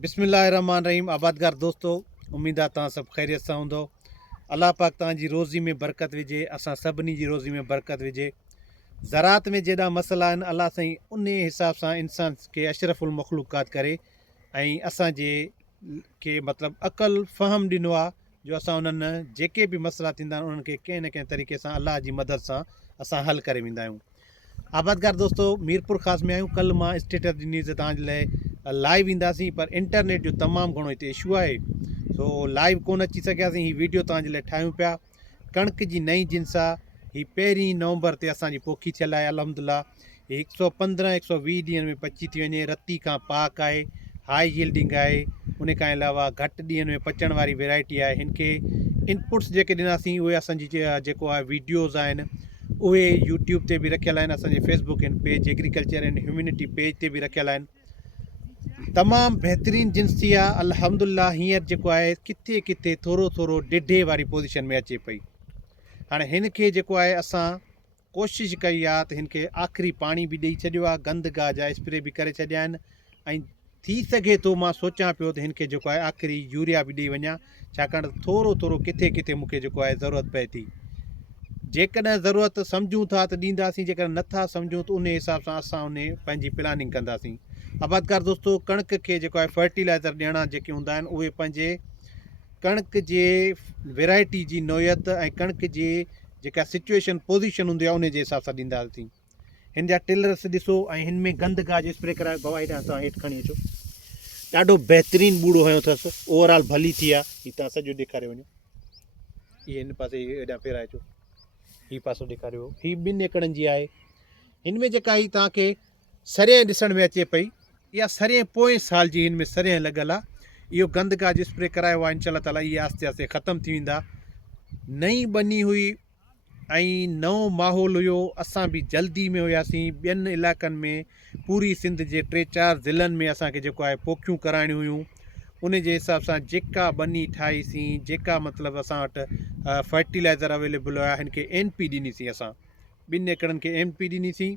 बिस्मिल्लाहिर्रहमानिर्रहीम। आबादगार दोस्तों, उम्मीद आहे तव्हां सभु ख़ैरियत सां हूंदो। अलाह पाक तव्हांजी रोज़ी में बरकत विझे, असां सभिनी जी रोज़ी में बरकत विझे। ज़रात में जेॾा मसइला आहिनि, अलाह साईं उन हिसाब सां इंसान खे अशरफुल मखलूक़ात करे ऐं असांजे खे मतिलबु अक़ल फ़हम ॾिनो आहे जो असां उन्हनि जेके बि मसइला थींदा आहिनि उन्हनि खे कंहिं न कंहिं तरीक़े सां अलाह जी मदद सां असां हल करे वेंदा आहियूं। आबादगार दोस्तों, मीरपुर ख़ासि में आहियूं। कल्ह मां स्टेटस ॾिनी त तव्हांजे लाइ लाइव ईंदासीं, पर इंटरनेट जो तमामु घणो हिते इशू आहे, सो लाइव कोन अची सघियासीं। हीअ वीडियो तव्हांजे लाइ ठाहियूं पिया। कणिक जी नई जिन्स आहे, हीअ 1 नवंबर ते असांजी पोखी थियल आहे। अल्हम्दुलिल्लाह हीअ 115-120 ॾींहंनि में पची थी वञे। रती खां पाक आहे, हाई यील्डिंग आहे। उन खां अलावा घटि ॾींहंनि में पचण वारी वैरायटी आहे। हिन खे इनपुट्स जेके ॾिनासीं उहे असांजी जेको आहे वीडियोज़ आहिनि उहे यूट्यूब ते बि रखियल आहिनि, असांजे Facebook page agriculture and humanity page ते बि रखियल आहिनि। तमामु बहितरीनु जिन्स थी आहे अल्हम्दुलिल्लाह। हींअर जेको आहे किथे किथे थोरो थोरो ॾिढे वारी पोज़ीशन में अचे पई। हाणे हिन खे जेको आहे असां कोशिशि कई आहे त हिन खे आख़िरी पाणी बि ॾेई छॾियो आहे, गंद गाह जा स्प्रे बि करे छॾिया आहिनि, ऐं थी सघे थो मां सोचां पियो त हिन खे जेको आहे आख़िरी यूरिया बि ॾेई वञा, छाकाणि त थोरो थोरो किथे किथे मूंखे जेको आहे ज़रूरत पए थी। जेकॾहिं ज़रूरत सम्झूं था त ॾींदासीं, जेकॾहिं नथा सम्झूं त उन हिसाब सां असां उन पंहिंजी प्लानिंग कंदासीं। आबादगार दोस्तों, कणिक खे जेको आहे फर्टिलाइज़र ॾियणा जेके हूंदा आहिनि उहे पंहिंजे कणिक जे वैरायटी जी नोयत ऐं कणिक जी जेका सिचुएशन पोज़ीशन हूंदी आहे उन जे हिसाब सां ॾींदासीं। हिन जा टिलर्स ॾिसो, ऐं हिन में गंद गाह जो स्प्रे करायो। बाबा हेॾां तव्हां हेठि खणी अचो। ॾाढो बहितरीनु ॿूड़ो हयो अथसि, ओवरऑल भली थी आहे। हीअ तव्हां सॼो ॾेखारे वञो, हीअ हिन पासे हेॾां फेराए अचो, हीअ पासो ॾेखारियो। हीअ 2 एकड़नि जी आहे। हिन में जेका हीअ तव्हांखे सरियं ॾिसण में अचे पई, इहा सरियं पोएं साल जी हिन में सरियं लॻल आहे। इहो गंद गाह जो स्प्रे करायो आहे, इंशाअल्लाह ताला इहे आस्ते आस्ते ख़तमु थी वेंदा। नई बनी हुई ऐं नओं माहौल हुयो। असां बि जल्दी में हुयासीं। ॿियनि इलाइक़नि में पूरी सिंध जे 3-4 ज़िलनि में असांखे जेको आहे पोखियूं कराइणियूं हुयूं। उन जे हिसाब सां जेका बनी ठाहीसीं, जेका मतिलबु असां वटि फर्टिलाइज़र अवेलेबल हुया, हिन खे NP ॾिनीसीं। असां 2 एकड़नि खे NP ॾिनीसीं,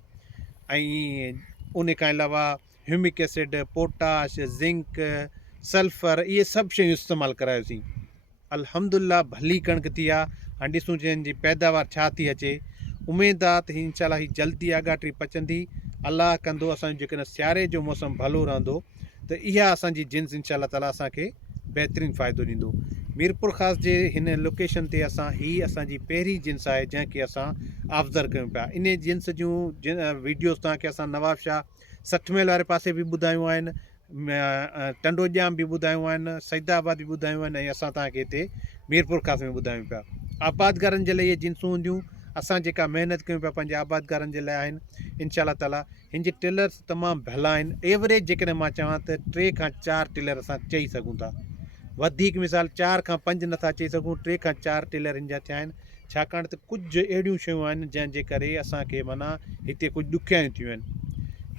ऐं उन खां अलावा humic acid, potash, zinc, sulphur, इहे सभु शयूं इस्तेमालु करायोसीं। अल्हम्दुलिल्लाह भली कणिक थी आहे। हाणे ॾिसूं जंहिंजी पैदावार छा थी अचे। उमेदु आहे त इंशाअल्लाह हीअ जल्दी आगाटी पचंदी। अलाह कंदो असांजो जेकॾहिं सियारे जो मौसम भलो रहंदो त इहा असांजी जिन्स इंशाअल्लाह ताला असांखे बहितरीनु फ़ाइदो ॾींदो। मीरपुर ख़ासि जे हिन लोकेशन ते हीअ असांजी पहिरीं जिन्स आहे जंहिंखे असां ऑब्ज़र्व कयूं पिया। इन जिन्स जूं वीडियोज़ तव्हांखे असां नवाब शाह 60 मैल वारे पासे बि ॿुधायूं आहिनि, टंडोजाम बि ॿुधायूं आहिनि, सईदाबाद बि ॿुधायूं आहिनि, ऐं असां तव्हांखे हिते मीरपुर ख़ासि में ॿुधायूं पिया। आबादगारनि जे लाइ इहे जिन्सूं हूंदियूं। असां जेका महिनत कयूं पिया पंहिंजे आबादगारनि जे लाइ आहिनि। इंशाअल्लाह ताला हिन जे टिलर्स तमामु भला आहिनि। एवरेज जेकॾहिं मां चवां त 3 खां 4 टिलर असां चई सघूं था। वधीक मिसाल 4 खां 5 नथा चई सघूं, 3 खां 4 टिलर हिन जा थिया आहिनि। छाकाणि त कुझु अहिड़ियूं शयूं आहिनि जंहिंजे करे असांखे माना हिते कुझु ॾुखियायूं थियूं आहिनि।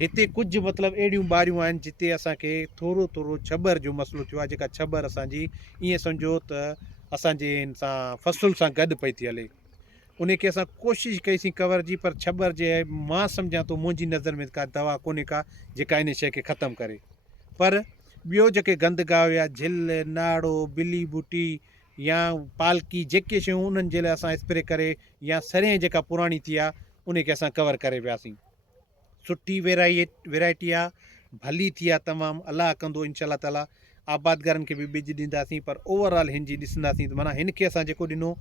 हिते कुझु मतिलबु अहिड़ियूं ॿारियूं आहिनि जिते असांखे थोरो थोरो छबर जो मसइलो थियो आहे। जेका छबर असांजी ईअं सम्झो त असांजे हिन सां फ़सुल सां गॾु पई थी हले। उन खे असां कोशिशि कईसीं कवर जी, पर छबर जे मां सम्झां थो मुंहिंजी नज़र में का दवा कोन्हे का जेका इन शइ खे ख़तमु करे। पर ॿियो जेके गंद गाह हुआ, झिल, नाड़ो, बिली बूटी या पालकी, जेके शयूं उन्हनि जे लाइ असां स्प्रे करे, या सरियं जेका पुराणी थी आहे उन खे असां कवर करे वियासीं। सुठी वैरायटी आहे, भली थी आहे तमामु। अलाह कंदो इंशाअल्लाह ताला आबादगारनि खे बि ॿिज ॾींदासीं, पर ओवरऑल हिन जी ॾिसंदासीं त माना हिन खे असां जेको ॾिनो,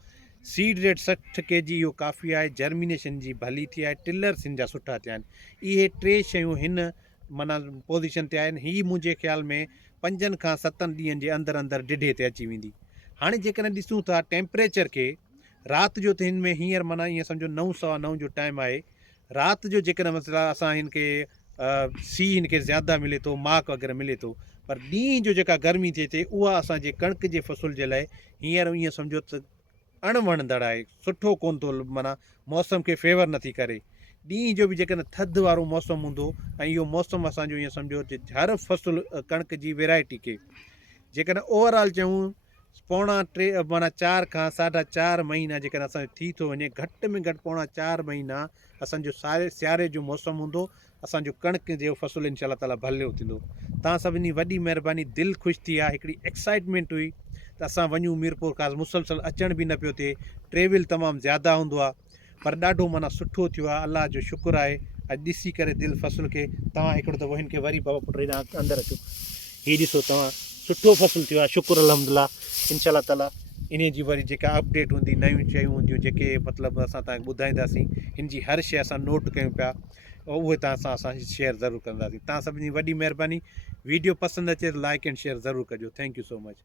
सीड रेट 60 kg इहो काफ़ी आहे। जर्मिनेशन जी भली थी आहे, टिलर्स हिन जा सुठा थिया आहिनि। इहे 3 शयूं हिन माना पोज़ीशन ते आहिनि। हीअ मुंहिंजे ख़्याल में 5 खां 7 ॾींहंनि जे अंदरि अंदरि ढिढे ते अची वेंदी। हाणे जेकॾहिं ॾिसूं था टेम्परेचर खे, राति जो त हिन में हींअर माना ईअं सम्झो 9-9 जो टाइम आहे। राति जो जेकॾहिं मतिलबु असां हिन खे सी हिन खे ज़्यादा मिले थो, माक वग़ैरह मिले थो, पर ॾींहं जो जेका गर्मी थिए थी उहा असांजे कणिक जे फ़सुल जे लाइ हींअर ईअं सम्झो त अणवणंदड़ आहे। सुठो कोन थो, माना मौसम खे फेवर नथी करे। ॾींहं जो बि जेकॾहिं थधि वारो मौसम हूंदो, ऐं इहो मौसम असांजो ईअं सम्झो त हर फ़सुल कणिक जी वैरायटी खे जेकॾहिं ओवरऑल चयूं, 3.25 माना 4 खां 4.5 महीना जेकॾहिं असांजो थी थो वञे, घटि में घटि 3.25 महीना असांजो सियारे जो मौसम हूंदो। असांजो कणिक जो फ़सुलु इंशाल्लाह ताला भलियो थींदो। तव्हां सभिनी वॾी महिरबानी, दिलि ख़ुशि थी आहे, हिकिड़ी एक्साइटमेंट हुई त असां वञूं मीरपुर खां, मुसलसल अचण बि न पियो थिए, ट्रेवल तमामु ज़्यादा हूंदो आहे, पर ॾाढो माना सुठो थियो आहे, अलाह जो शुक्र आहे। अॼु ॾिसी करे दिलि फ़सुल खे, तव्हां हिकिड़ो दफ़ो हिन खे वरी बाबा पुट अंदरि अचो, हीअ ॾिसो तव्हां, सुठो फ़सुलु थियो आहे, शुक्र अल्हम्दुलिल्लाह। इंशाल्लाह ताला इन जी वरी जेका अपडेट हूंदी, नयूं शयूं हूंदियूं जेके मतिलबु असां तव्हांखे ॿुधाईंदासीं, हिन जी हर शइ असां नोट कयूं पिया, उहे तव्हां सां असां शेयर ज़रूरु कंदासीं। तव्हां सभिनी वॾी महिरबानी, वीडियो पसंदि अचे त लाइक एंड शेयर ज़रूरु कजो। Thank you so much.